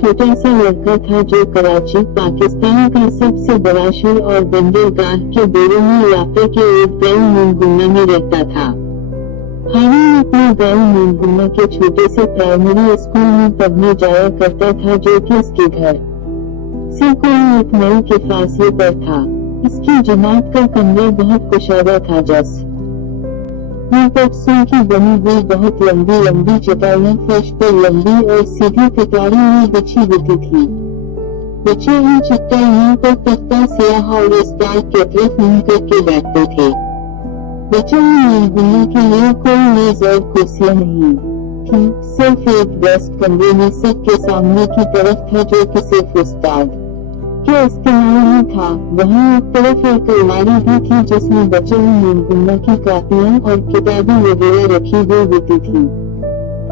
छोटा सा लड़का था जो कराची, पाकिस्तान का सबसे बड़ा शहर और बंदरगाह के बेरूनी इलाके के एक गांव नीलगुन्ना में रहता था। हारून अपने गांव नीलगुन्ना के छोटे से प्राइमरी स्कूल में पढ़ने जाया करता था, जो कि इसके घर से कोई 1 मील के फासले पर था। इसकी जमात का कमरा बहुत कुशादा था, जस पत्थरों की बनी हुई बहुत लंबी लंबी चटाइयाँ फर्श पर लंबी और सीधी कतारों में बिछी होती थी। बच्चे इन चटाइयों पर तख्ता स्याह और उस्ताद की तरफ मुंह करके बैठते थे। बच्चों में नीलगुन्ना के लिए कोई मेज और कुर्सियाँ नहीं थी, सिर्फ एक डेस्क कमरे में सबके सामने की तरफ था, जो कि सिर्फ उस्ताद के इस्तेमाल में था। वहाँ एक तरफ एक अलमारी भी थी, जिसमें बच्चों में नीलगुन्ना की कापियाँ और किताबें वगैरह रखी हुई होती थी।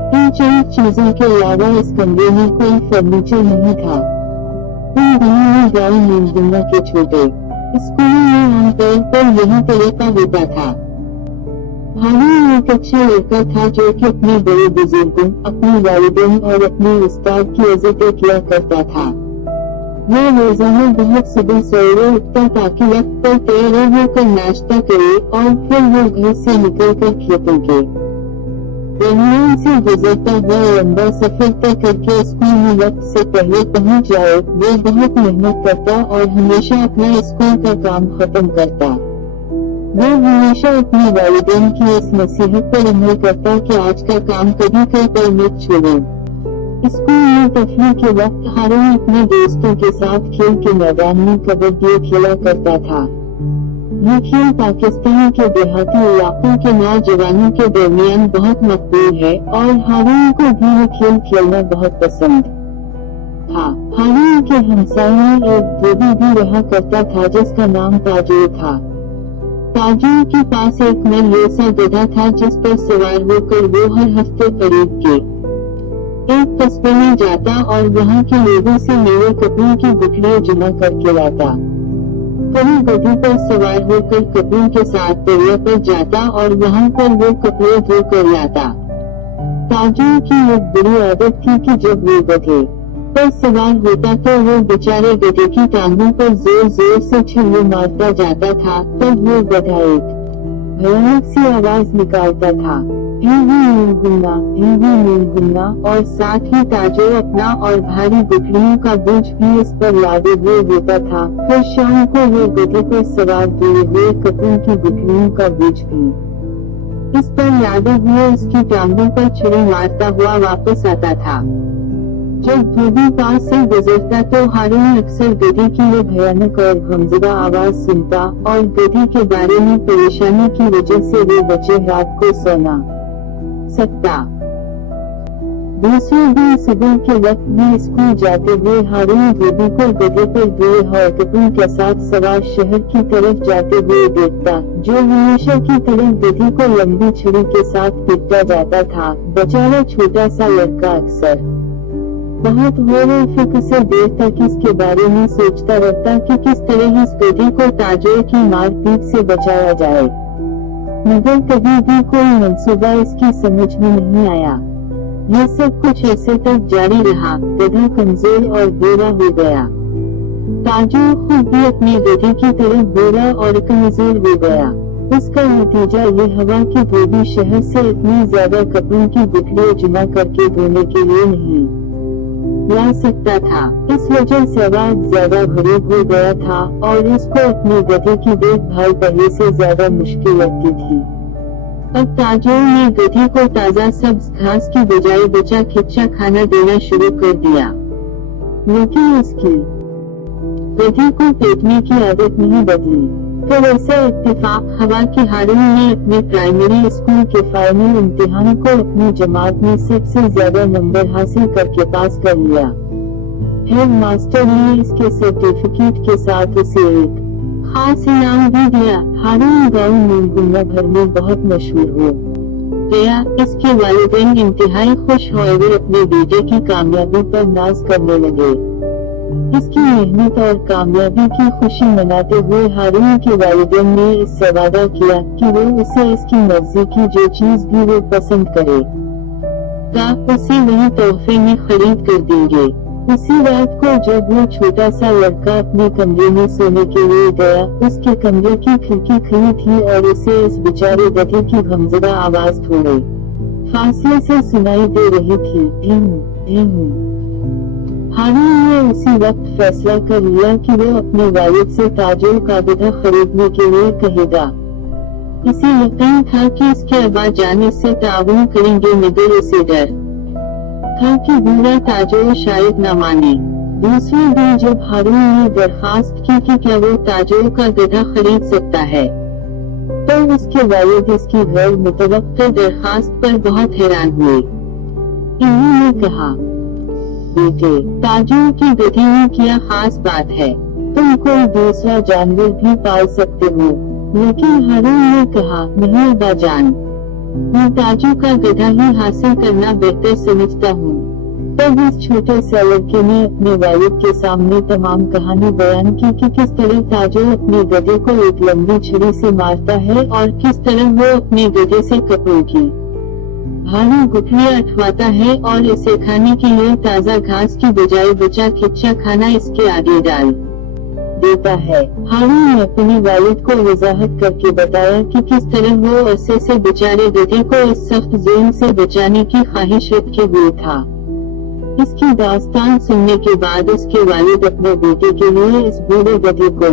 इन चंद चीजों के अलावा इस कमरे में कोई फर्नीचर नहीं था। उन दिनों में गाँव नीलगुन्ना के छोटे स्कूलों में आमतौर पर यही तरीका होता था। हारून एक अच्छा लड़का था, जो कि अपने बड़े बुजुर्गों, अपने वालिदैन और अपने उस्ताद की इज्जत किया करता था। वो रोजाना बहुत सुबह सवेरे उठता ताकि वक्त पर तैयार होकर नाश्ता करे और फिर वो घर से निकलकर खेतों के दरमियान से गुजरता हुआ लंबा सफर तय करके स्कूल में वक्त से पहले पहुंच जाए। वो बहुत मेहनत करता और हमेशा अपना स्कूल का काम खत्म करता। वो हमेशा अपने वालिदैन की इस नसीहत पर अमल करता कि आज का काम कभी कल पर मत छोड़ो। स्कूल में तफरीह के वक्त हारून अपने दोस्तों के साथ खेल के मैदान में कबड्डी खेला करता था। ये खेल पाकिस्तान के देहाती इलाकों के नौजवानों के दरमियान बहुत मकबूल है और हारून को भी ये खेल खेलना बहुत पसंद था। हारून के हमसाये में एक धोबी भी रहा करता था, जिसका नाम ताजूर था। ताजूर के पास एक नर गधा था, जिस पर सवार होकर वो हर हफ्ते करीब के एक कस्बे में जाता और वहाँ के लोगों से मेरे कपड़ों की गुठलियाँ जमा करके लाता। कभी गधी पर सवार होकर कपड़ों के साथ दरिया पर जाता और वहाँ पर वो कपड़े धो कर लाता। ताजूर की एक बुरी आदत थी कि जब वो गधे पर सवार होता तो वो बेचारे गधे की टांगों पर जोर जोर से छल्ले मारता जाता था। तब वो गधा एक भयानक सी आवाज निकालता था, नीलगुन्ना, नीलगुन्ना, और साथ ही ताजूर अपना और भारी गुठलियों का बोझ भी इस पर लादे हुए होता था। फिर शाम को वो गधे पर सवार धोए हुए कपड़ों की गुठलियों का बोझ भी इस पर लादे हुए उसकी टांगों पर छुरी मारता हुआ वापस आता था। जब धोबी पास से गुजरता तो हारून अक्सर गधे की वो भयानक और गमज़दा आवाज सुनता और गधे के बारे में परेशानी की वजह से वो बच्चे रात को सोना सकता। दूसरे दिन सुबह के वक्त भी स्कूल जाते हुए हारून धोबी को गधे पर धोए हुए कपड़ों के साथ सवार शहर की तरफ जाते हुए देखता, जो हमेशा की तरह गधे को लंबी छुरी के साथ पीटता जाता था। बेचारा छोटा सा लड़का अक्सर बहुत गौर और फिक्र से देर तक इसके बारे में सोचता रहता कि किस तरह इस गधे को ताजूर की मारपीट से बचाया जाए, मगर कभी भी कोई मंसूबा इसकी समझ में नहीं आया। यह सब कुछ ऐसे तक जारी रहा। गधा कमजोर और बुरा हो गया। ताजूर खुद भी अपने गधे की तरह बुरा और कमजोर हो गया। इसका नतीजा ये हुआ कि धोबी शहर से इतनी ज्यादा कपड़ों की गुठलियाँ जमा करके धोने के लिए नहीं ला सकता था। इस वजह से आवाज ज्यादा गरीब हो गया था और इसको अपने गधे की देखभाल पहले से ज्यादा मुश्किल लगती थी। अब ताजूर ने गधे को ताजा सब्ज घास की बजाय बचा खिच्चा खाना देना शुरू कर दिया, लेकिन उसकी गधे को पेटने की आदत नहीं बदली। फिर ऐसा इत्तेफाक हुआ कि हारून ने अपने प्राइमरी स्कूल के फाइनल इम्तिहान को अपनी जमात में सबसे ज्यादा नंबर हासिल करके पास कर लिया। हेड मास्टर ने इसके सर्टिफिकेट के साथ उसे एक खास इनाम भी दिया। हारून गाँव नीलगुन्ना भर में बहुत मशहूर हो गया। इसके वालिदैन इंतहाई खुश हुए। वे अपने बेटे की कामयाबी पर नाज करने लगे। इसकी मेहनत और कामयाबी की खुशी मनाते हुए हारून के वालिदैन ने इससे वादा किया कि वो उसे इसकी मर्जी की जो चीज भी वो पसंद करे उसे वही तोहफे में खरीद कर देंगे। उसी रात को जब वो छोटा सा लड़का अपने कमरे में सोने के लिए गया, उसके कमरे की खिड़की खुली थी और उसे इस बेचारे गधे की गमज़दा आवाज थोड़े फासले से सुनाई दे रही थी, धीम धीम। हारून ने उसी वक्त फैसला कर लिया कि वो अपने वालिद से ताजों का गधा खरीदने के लिए कहेगा। इसे यकीन था कि इसके अब्बा जान इससे ताउन करेंगे, मगर उसे डर था कि बूढ़ा ताजो शायद न माने। दूसरे दिन जब हारून ने दरखास्त की कि क्या वो ताजो का गधा खरीद सकता है, तो उसके वालिद इसकी गैर मुतवक्किल दरखास्त पर बहुत हैरान हुए। इन्होंने कहा, बेटे, ताजो की गधे में क्या खास बात है, तुम कोई दूसरा जानवर भी पाल सकते हो। लेकिन हारून ने कहा, नहीं अब्बा जान, मैं ताजो का गधा ही हासिल करना बेहतर समझता हूँ। तब इस छोटे से लड़के ने अपने वालिद के सामने तमाम कहानी बयान की कि किस तरह ताजो अपने गधे को एक लंबी छुरी से मारता है और किस तरह वो अपने गधे से कपड़ों की भारी गुठलियां अठवाता है और इसे खाने के लिए ताज़ा घास की बजाय बचा खिच्चा खाना इसके आगे डाल देता है। हारून ने अपने वालिद को वजाहत करके बताया कि किस तरह वो अरसे से बेचारे गधे को इस सख्त जुल्म से बचाने की ख्वाहिश रखे हुए था। इसकी दास्तान सुनने के बाद उसके वालिद अपने बेटे के लिए इस बूढ़े गधे को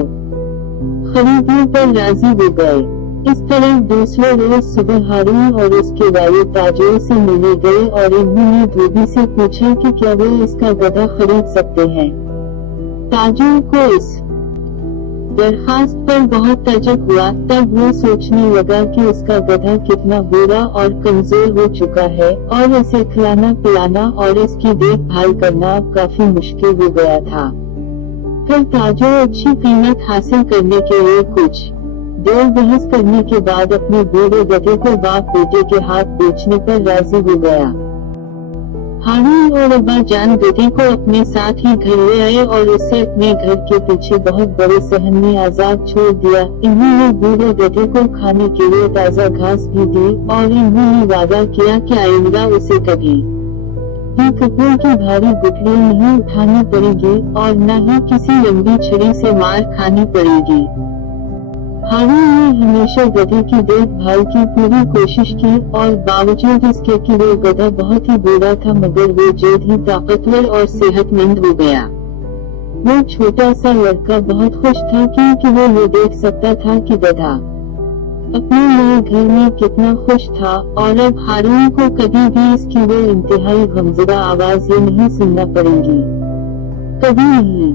खरीदने पर राजी हो गए। इस तरह दूसरे रोज सुबह हारून और उसके वालिद ताजो से मिलने गए और इन्होंने धोबी से पूछा कि क्या वो इसका गधा खरीद सकते हैं। ताजो को इस दरखास्त पर बहुत ताज्जुब हुआ। तब वो सोचने लगा कि उसका गधा कितना बुरा और कमजोर हो चुका है और इसे खिलाना पिलाना और इसकी देखभाल करना काफी मुश्किल हो गया था। फिर ताजो अच्छी कीमत हासिल करने के लिए कुछ देर बहस करने के बाद अपने बूढ़े गधे को बाप बेटे के हाथ बेचने पर राजी हो गया। हारून और अब्बा जान गधे को अपने साथ ही घर ले आए और उसे अपने घर के पीछे बहुत बड़े सहन में आजाद छोड़ दिया। इन्होंने बूढ़े गधे को खाने के लिए ताज़ा घास भी दी और इन्होंने वादा किया कि आइंदा उसे कभी भी कपड़ों की भारी गुठलियां नहीं उठानी पड़ेगी और न ही किसी लंबी छुरी से मार खानी पड़ेगी। हारून ने हमेशा गधे की देखभाल की पूरी कोशिश की और बावजूद इसके कि वो गधा बहुत ही बुरा था, मगर वो जल्द ही ताकतवर और सेहतमंद हो गया। वो छोटा सा लड़का बहुत खुश था क्योंकि वो ये देख सकता था कि गधा अपने नए घर में कितना खुश था और अब हारून को कभी भी इसकी वो इंतहाई गमज़दा आवाज ये नहीं सुनना पड़ेगी, कभी नहीं।